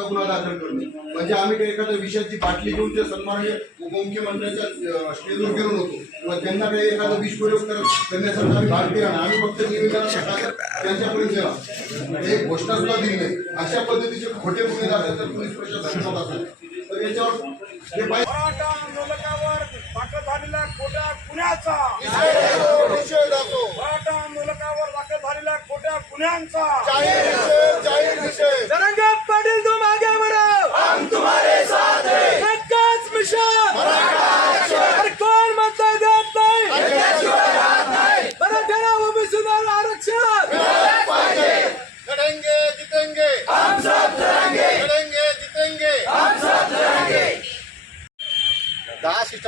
गुन्हा दाखल करणे म्हणजे आम्ही काही एखाद्या विषयाची बाटली घेऊन ते सन्माननीय उपमुख्यमंत्र्यांच्या स्टेजवर गेलो नव्हतो किंवा त्यांना काही एखादा विष प्रयोग करत करण्यासाठी आम्ही भाग केला आम्ही फक्त निवेदन त्यांच्यापर्यंत गेला हे घोषणा सुद्धा दिली नाही. अशा पद्धतीचे खोटे गुन्हे दाखल तर पोलीस प्रशासन तर याच्यावर हे आंदोलकावर दाखल झालेल्या खोट्या गुन्ह्याचा. मराठा आंदोलकावर दाखल झालेल्या खोट्या गुन्ह्यांचा.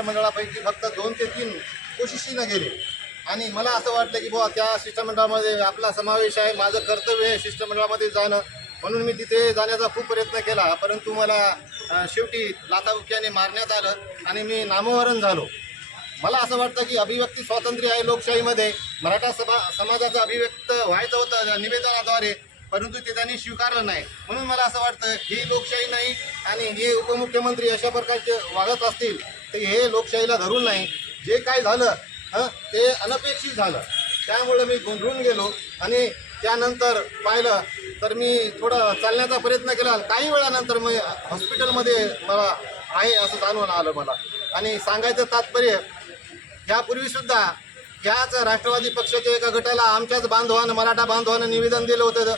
शिष्टमंडळापैकी फक्त दोन ते तीन कोशिशीनं गेले. आणि मला असं वाटलं की बुवा त्या शिष्टमंडळामध्ये आपला समावेश आहे माझं कर्तव्य आहे शिष्टमंडळामध्ये जाणं. म्हणून मी तिथे जाण्याचा खूप प्रयत्न केला परंतु मला शेवटी लाथाबुक्याने मारण्यात आलं आणि मी नामोहरण झालो. मला असं वाटतं की अभिव्यक्ती स्वातंत्र्य आहे लोकशाहीमध्ये. मराठा सभा समाजाचं अभिव्यक्त व्हायचं होतं निवेदनाद्वारे परंतु ते त्यांनी स्वीकारलं नाही. म्हणून मला असं वाटतं ही लोकशाही नाही आणि हे उपमुख्यमंत्री अशा प्रकारचे वागत असतील तर हे लोकशाहीला धरून नाही. जे काय झालं हं ते अनपेक्षित झालं. त्यामुळे मी गोंधळून गेलो आणि त्यानंतर पाहिलं तर मी थोडं चालण्याचा प्रयत्न केला. काही वेळानंतर मी हॉस्पिटलमध्ये मला आहे असं जाणून आलं मला. आणि सांगायचं तात्पर्य ह्यापूर्वीसुद्धा ह्याच राष्ट्रवादी पक्षाच्या एका गटाला आमच्याच बांधवानं मराठा बांधवानं निवेदन दिलं होतं.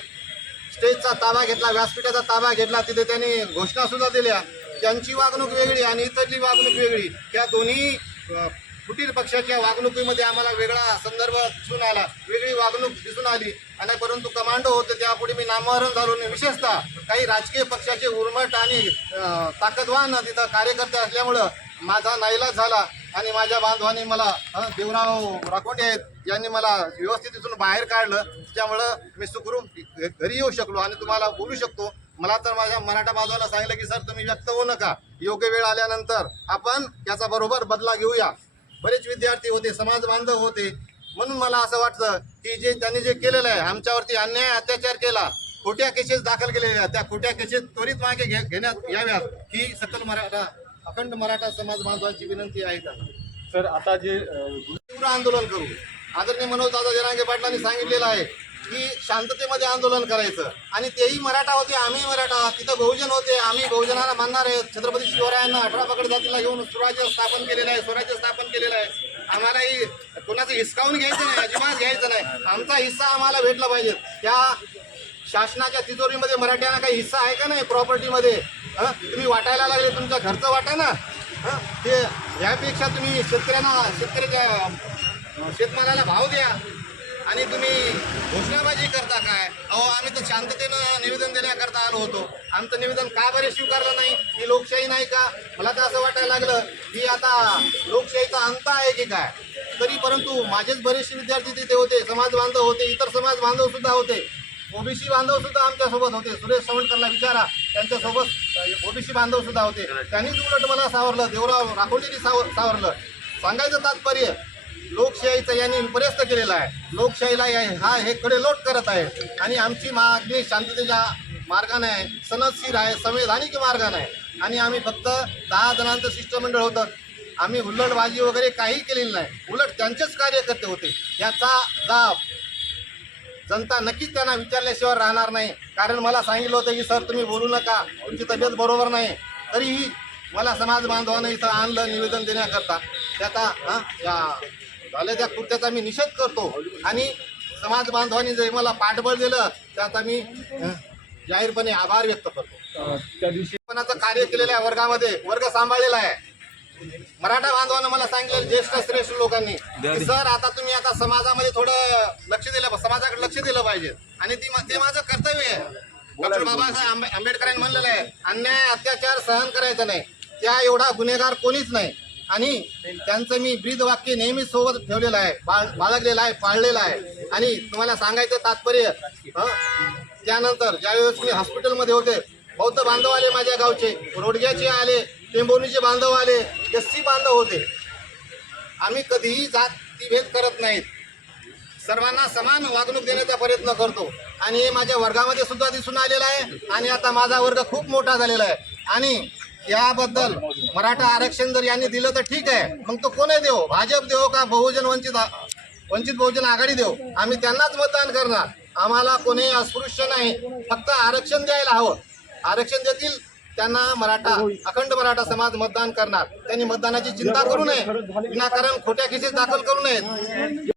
स्टेजचा ताबा घेतला व्यासपीठाचा ताबा घेतला तिथे त्यांनी घोषणासुद्धा दिल्या. त्यांची वागणूक वेगळी आणि इतरची वागणूक वेगळी त्या दोन्ही कुटीर फुटीर पक्षाच्या वागणुकीमध्ये आम्हाला वेगळा संदर्भ दिसून आला. वेगळी वागणूक दिसून आली. आणि परंतु कमांडो होते त्यापुढे मी नामहरण झालो. आणि विशेषतः काही राजकीय पक्षाचे उर्मट आणि ताकदवान तिथं कार्यकर्ते असल्यामुळं माझा नाईलाज झाला. आणि माझ्या बांधवांनी मला देवराव राखोटे आहेत यांनी मला व्यवस्थित तिथून बाहेर काढलं. त्यामुळं मी सुखरूप घरी येऊ शकलो आणि तुम्हाला बोलू शकतो. मला तर माझ्या मराठा बांधवांना सांगितलं की सर तुम्ही व्यक्त होऊ नका. योग्य वेळ आल्यानंतर आपण याचा बरोबर बदला घेऊया. बरेच विद्यार्थी होते समाज बांधव होते. म्हणून मला असं वाटतं की जे त्यांनी जे केलेलं आहे आमच्यावरती अन्याय अत्याचार केला खोट्या केसेस दाखल केलेल्या त्या खोट्या केसेस त्वरित मागे घे- घेण्यात याव्यात ही सकल मराठा अखंड मराठा समाज बांधवांची विनंती आहे त्यांना सर आता जे तीव्र आंदोलन करू. आदरणीय मनोज दादा जरांगे पाटलांनी सांगितलेलं आहे की शांततेमध्ये आंदोलन करायचं. आणि तेही मराठा होते आम्ही मराठा. तिथं बहुजन होते आम्ही बहुजनाला मानणार आहे छत्रपती शिवरायांना अठरा पकड जातीला घेऊन स्वराज्य स्थापन केलेलं आहे स्वराज्य स्थापन केलेलं आहे. आम्हालाही कोणाचं हिसकावून घ्यायचं नाही अजिबात घ्यायचं नाही. आमचा हिस्सा आम्हाला भेटला पाहिजे. त्या शासनाच्या तिजोरीमध्ये मराठ्यांना काही हिस्सा आहे का नाही प्रॉपर्टीमध्ये? हं? तुम्ही वाटायला लागले तुमचा घरचं वाटा ना. हां? ते यापेक्षा तुम्ही शेतकऱ्यांना शेतकऱ्याच्या शेतमालाला भाव द्या. आणि तुम्ही घोषणाबाजी करता काय? अहो आम्ही तर शांततेनं निवेदन देण्याकरता आलो होतो. आमचं निवेदन का बरे स्वीकारलं नाही? ही लोकशाही नाही का? मला तर असं वाटायला लागलं की आता लोकशाहीचा अंत आहे की काय? तरी परंतु माझेच बरेचसे विद्यार्थी तिथे होते समाज बांधव होते इतर समाज बांधव सुद्धा होते. ओबीसी बांधव सुद्धा आमच्यासोबत होते. सुरेश सावंतकरला विचारा त्यांच्यासोबत ओबीसी बांधव सुद्धा होते. त्यांनीच उलट मला सावरलं देवराव राखोलीने सावर सावरलं. सांगायचं तात्पर्य लोकशाहीचं यांनी प्रयत्न केलेला आहे. लोकशाहीला या- हा हे कडेलोट करत आहे. आणि आमची मागणी शांततेच्या मार्गाने आहे. सनदशीर आहे संवैधानिक मार्गाने आहे. आणि आम्ही फक्त दहा जणांचं शिष्टमंडळ होतं. आम्ही हुल्लडबाजी वगैरे काही केलेली नाही. उलट त्यांचेच कार्यकर्ते होते. याचा जाब जनता नक्कीच त्यांना विचारल्याशिवाय राहणार नाही. कारण मला सांगितलं होतं की सर तुम्ही बोलू नका. तुमची तब्येत बरोबर नाही. तरीही मला समाज बांधवानं इथं आणलं निवेदन देण्याकरता. त्याचा हां या झाल्या त्या कृत्याचा मी निषेध करतो. आणि समाज बांधवांनी जे मला पाठबळ दिलं त्याचा मी अं, जाहीरपणे आभार व्यक्त करतो. त्या दिवशी कार्य केलेलं आहे वर्गामध्ये वर्ग सांभाळलेला आहे. मराठा बांधवांना मला सांगितलं ज्येष्ठ श्रेष्ठ लोकांनी की सर आता तुम्ही आता समाजामध्ये थोडं लक्ष दिलं समाजाकडे लक्ष दिलं पाहिजे. आणि ती ते माझं कर्तव्य आहे. डॉक्टर बाबासाहेब आंबे- आंबेडकरांनी म्हणलेलं आहे अन्याय अत्याचार सहन करायचा नाही. त्या एवढा गुन्हेगार कोणीच नाही. आणि त्यांचं मी ब्रीद वाक्य नेहमीच सोबत ठेवलेलं आहे बाळ बाळगलेलं आहे पाळलेलं आहे. आणि तुम्हाला सांगायचं तात्पर्य त्यानंतर ज्यावेळेस मी हॉस्पिटलमध्ये होते बौद्ध बांधव आले माझ्या गावचे रोडग्याचे आले टेंबोनीचे बांधव आले एस सी बांधव होते. आम्ही कधीही जातीभेद करत नाहीत. सर्वांना समान वागणूक देण्याचा प्रयत्न करतो. आणि हे माझ्या वर्गामध्ये सुद्धा दिसून आलेलं आहे. आणि आता माझा वर्ग खूप मोठा झालेला आहे. आणि याबद्दल मराठा आरक्षण जर यांनी दिलं तर ठीक आहे. मग तो कोणी देव? भाजप देव का बहुजन वंचित वंचित बहुजन आघाडी देव? आम्ही त्यांनाच मतदान करणार. आम्हाला कोणी अस्पृश्य नाही. फक्त आरक्षण द्यायला हवं. आरक्षण देतील त्यांना मराठा अखंड मराठा समाज मतदान करणार. त्यांनी मतदानाची चिंता करू नये. विनाकारण खोट्या केसेस दाखल करू नयेत.